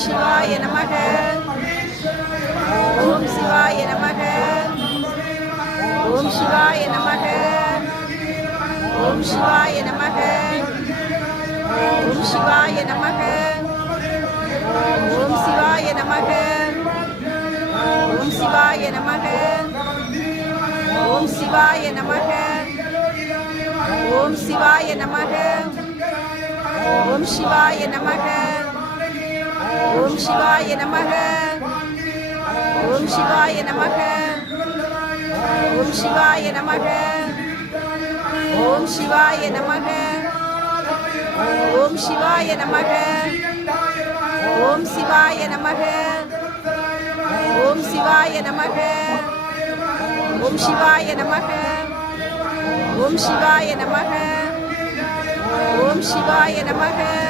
சிவாய நமக. ஓம் சிவாய நமக. ஓம் சிவாய நமக. ஓம் சிவாய நமக. ஓம் சிவாய நமக. ஓம் சிவாய நமக. ஓம் சிவாய நமக. ஓம் சிவாய நமக. ஓம் சிவாய நமக. ஓம் சிவாய நமக. ஓம் சிவாய நமக. ஓம் சிவாய நமக. ஓம் சிவாய நமக. ஓம் சிவாய நமக. ஓம் சிவாய நமக. ஓம் சிவாய நமக. ஓம் சிவாய நமக. ஓம் சிவாய நமக. ஓம் சிவாய நமக. ஓம் சிவாய நமக.